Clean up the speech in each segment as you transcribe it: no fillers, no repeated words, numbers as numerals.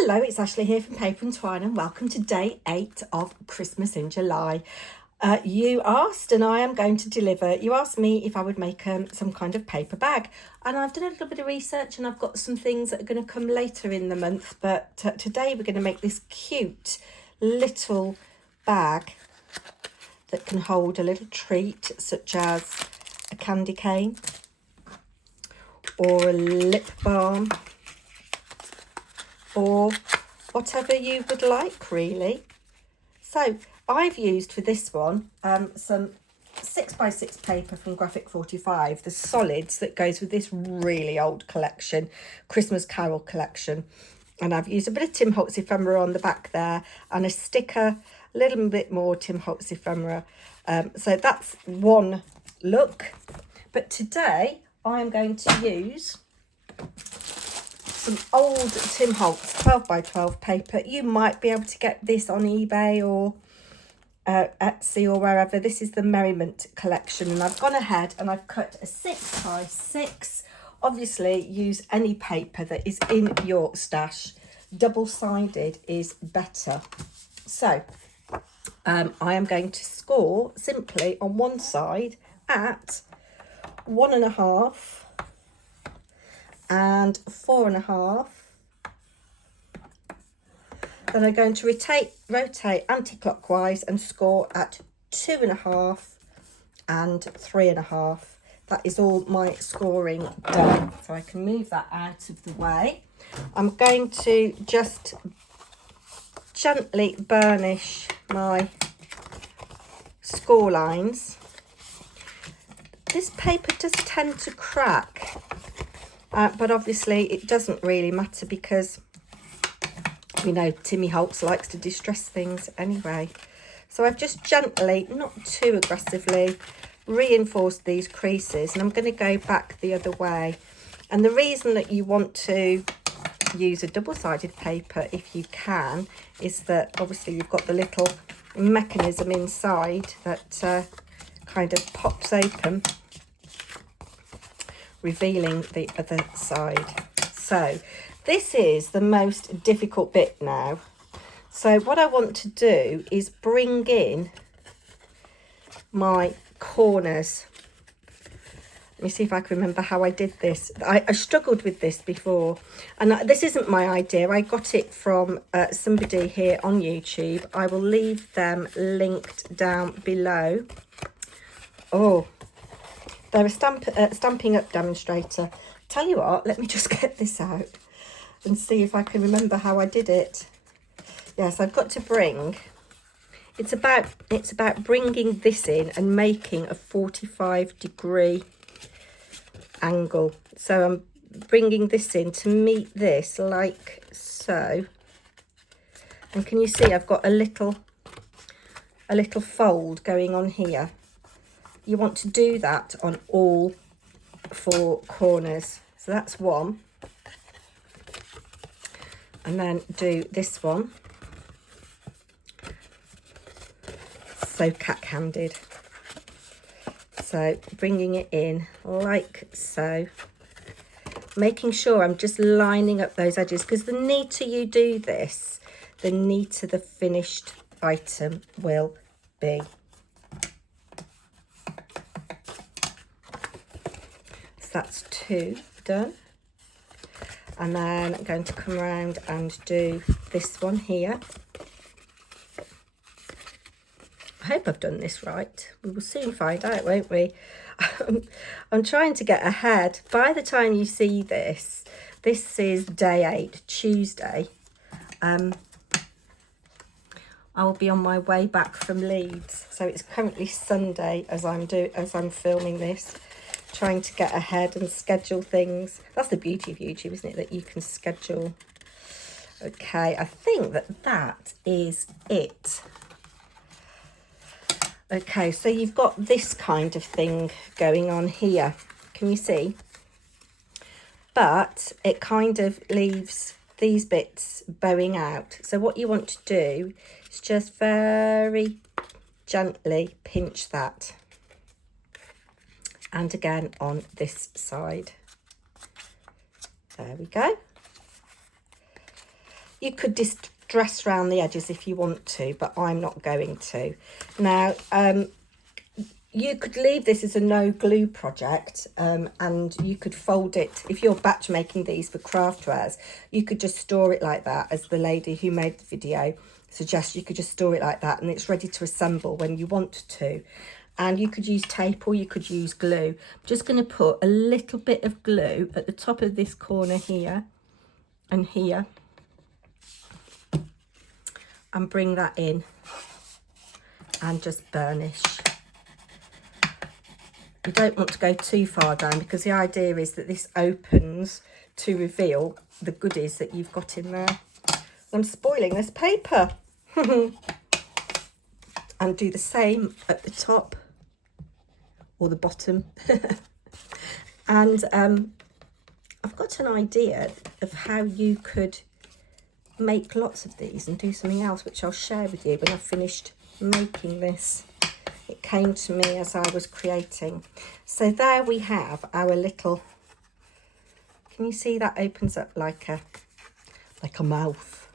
Hello, it's Ashley here from Paper&Twine and welcome to day 8 of Christmas in July. You asked and I am going to deliver. You asked me if I would make some kind of paper bag, and I've done a little bit of research and I've got some things that are going to come later in the month, but today we're going to make this cute little bag that can hold a little treat such as a candy cane or a lip balm or whatever you would like, really. So I've used for this one some 6x6 paper from Graphic 45, the solids that goes with this really old collection, Christmas Carol collection. And I've used a bit of Tim Holtz ephemera on the back there and a sticker, a little bit more Tim Holtz ephemera. So that's one look. But today I am going to use some old Tim Holtz 12x12 paper. You might be able to get this on eBay or Etsy or wherever. This is the Merriment collection, and I've gone ahead and I've cut a 6x6. Obviously use any paper that is in your stash. Double-sided is better. So I am going to score simply on one side at 1.5 and 4.5. Then I'm going to rotate anti-clockwise and score at 2.5 and 3.5. That is all my scoring done. So I can move that out of the way. I'm going to just gently burnish my score lines. This paper does tend to crack. But obviously it doesn't really matter because, you know, Timmy Holtz likes to distress things anyway. So I've just gently, not too aggressively, reinforced these creases, and I'm going to go back the other way. And the reason that you want to use a double-sided paper, if you can, is that obviously you've got the little mechanism inside that kind of pops open, revealing the other side. So this is the most difficult bit now. So what I want to do is bring in my corners. Let me see if I can remember how I did this. I struggled with this before, and this isn't my idea. I got it from somebody here on YouTube. I will leave them linked down below. Oh, they're a StampingUp demonstrator. Tell you what, let me just get this out and see if I can remember how I did it. Yes, I've got to bring. It's about bringing this in and making a 45-degree angle. So I'm bringing this in to meet this like so. And can you see I've got a little fold going on here. You want to do that on all 4 corners. So that's one. And then do this one. So cat-handed. So bringing it in like so. Making sure I'm just lining up those edges, because the neater you do this, the neater the finished item will be. That's 2 done, and then I'm going to come around and do this one here. I hope I've done this right. We will soon find out, won't we? I'm trying to get ahead. By the time you see this, this is day 8, Tuesday. I will be on my way back from Leeds, so it's currently Sunday as I'm filming this. Trying to get ahead and schedule things. That's the beauty of YouTube, isn't it? That you can schedule. Okay, I think that is it. Okay, so you've got this kind of thing going on here. Can you see? But it kind of leaves these bits bowing out. So what you want to do is just very gently pinch that. And again on this side. There we go. You could distress around the edges if you want to, but I'm not going to. Now, you could leave this as a no glue project, and you could fold it. If you're batch making these for craftwares, you could just store it like that, as the lady who made the video suggests. You could just store it like that and it's ready to assemble when you want to. And you could use tape or you could use glue. I'm just going to put a little bit of glue at the top of this corner here and here, and bring that in and just burnish. You don't want to go too far down, because the idea is that this opens to reveal the goodies that you've got in there. I'm spoiling this paper. And do the same at the top or the bottom. And I've got an idea of how you could make lots of these and do something else, which I'll share with you when I've finished making this. It came to me as I was creating. So there we have our little, can you see that opens up like a mouth?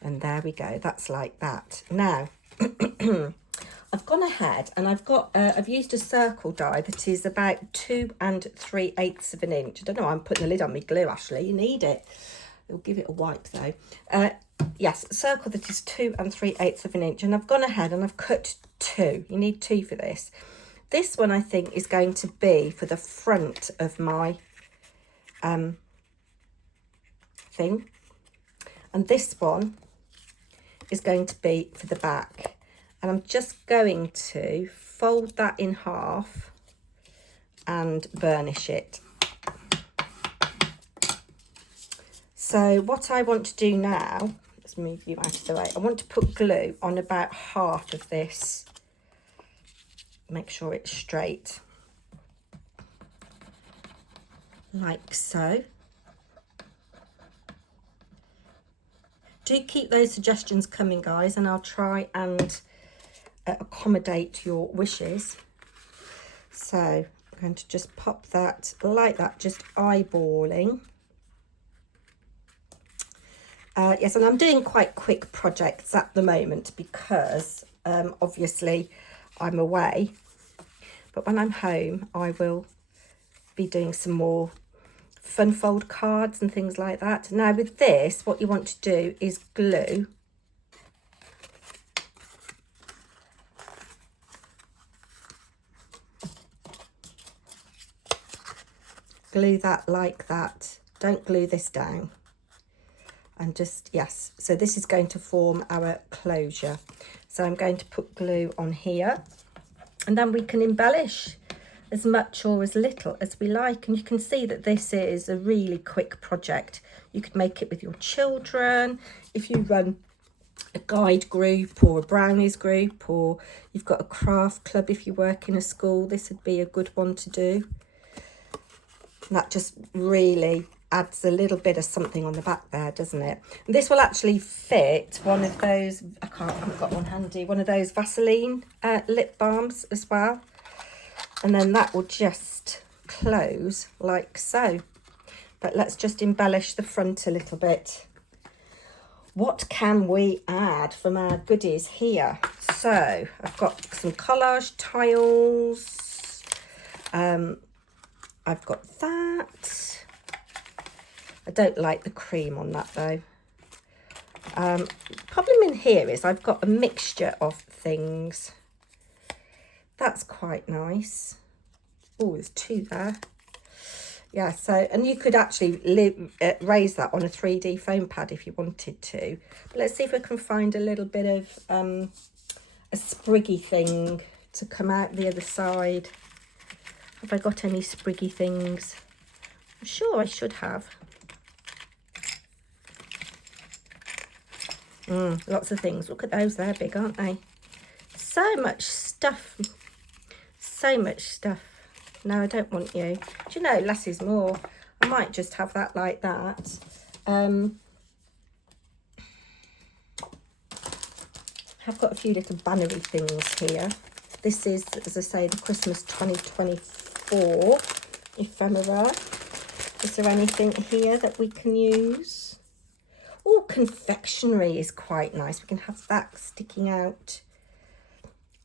And there we go, that's like that. Now, I've gone ahead and I've used a circle die that is about 2 3/8 of an inch. I don't know, I'm putting the lid on my glue, Ashley, you need it. It'll give it a wipe though. Yes, a circle that is 2 3/8 of an inch, and I've gone ahead and I've cut 2. You need 2 for this. This one I think is going to be for the front of my thing, and this one is going to be for the back. And I'm just going to fold that in half and burnish it. So what I want to do now, let's move you out of the way. I want to put glue on about half of this. Make sure it's straight. Like so. Do keep those suggestions coming, guys, and I'll try and accommodate your wishes. So I'm going to just pop that like that, just eyeballing. Yes, and I'm doing quite quick projects at the moment because obviously I'm away. But when I'm home, I will be doing some more fun fold cards and things like that. Now with this, what you want to do is glue that like that. Don't glue this down. And just, yes, so this is going to form our closure. So I'm going to put glue on here, and then we can embellish as much or as little as we like. And you can see that this is a really quick project. You could make it with your children if you run a guide group or a brownies group, or you've got a craft club if you work in a school. This would be a good one to do. And that just really adds a little bit of something on the back there, doesn't it? And this will actually fit one of those, I haven't got one handy, one of those Vaseline lip balms as well. And then that will just close like so. But let's just embellish the front a little bit. What can we add from our goodies here? So I've got some collage tiles. I've got that. I don't like the cream on that though. Problem in here is I've got a mixture of things. That's quite nice. Oh, there's 2 there. Yeah, so, and you could actually raise that on a 3D foam pad if you wanted to. But let's see if we can find a little bit of a spriggy thing to come out the other side. Have I got any spriggy things? I'm sure I should have. Lots of things. Look at those, they're big, aren't they? So much stuff. So much stuff. No, I don't want you. Do you know, less is more. I might just have that like that. I've got a few little bannery things here. This is, as I say, the Christmas 2024 ephemera. Is there anything here that we can use? Oh, confectionery is quite nice. We can have that sticking out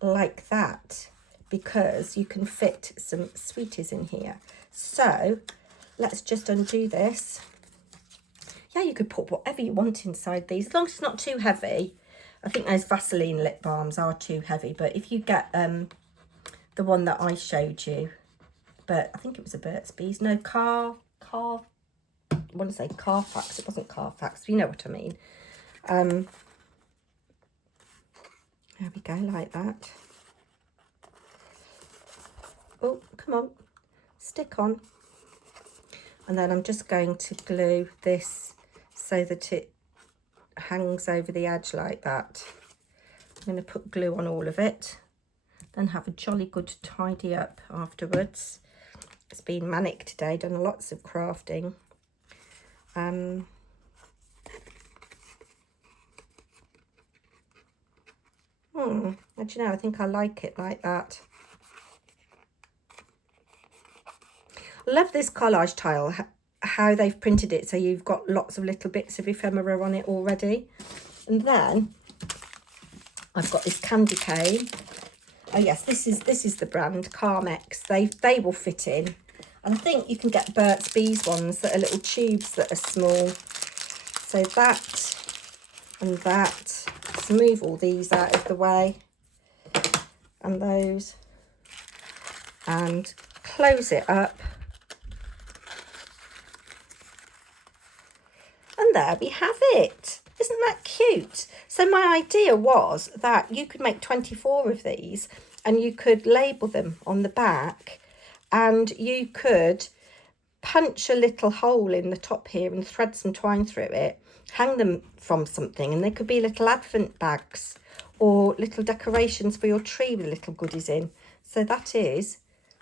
like that because you can fit some sweeties in here. So let's just undo this. Yeah, you could put whatever you want inside these, as long as it's not too heavy. I think those Vaseline lip balms are too heavy, but if you get the one that I showed you, but I think it was a Burt's Bees. No, I want to say Carfax. It wasn't Carfax. You know what I mean. There we go, like that. Oh, come on. Stick on. And then I'm just going to glue this so that it hangs over the edge like that. I'm going to put glue on all of it. Then have a jolly good tidy up afterwards. It's been manic today, done lots of crafting. And you know, I think I like it like that. I love this collage tile, how they've printed it, so you've got lots of little bits of ephemera on it already. And then I've got this candy cane. Oh yes, this is the brand Carmex. They will fit in. And I think you can get Burt's Bees ones that are little tubes that are small. So that and that. Just move all these out of the way. And those. And close it up. And there we have it. Isn't that cute? So my idea was that you could make 24 of these and you could label them on the back, and you could punch a little hole in the top here and thread some twine through it, hang them from something, and they could be little advent bags or little decorations for your tree with little goodies in. So that is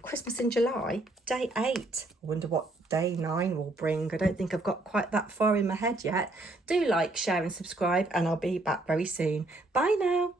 Christmas in July, day 8. I wonder what day 9 will bring. I don't think I've got quite that far in my head yet. Do like, share and subscribe, and I'll be back very soon. Bye now.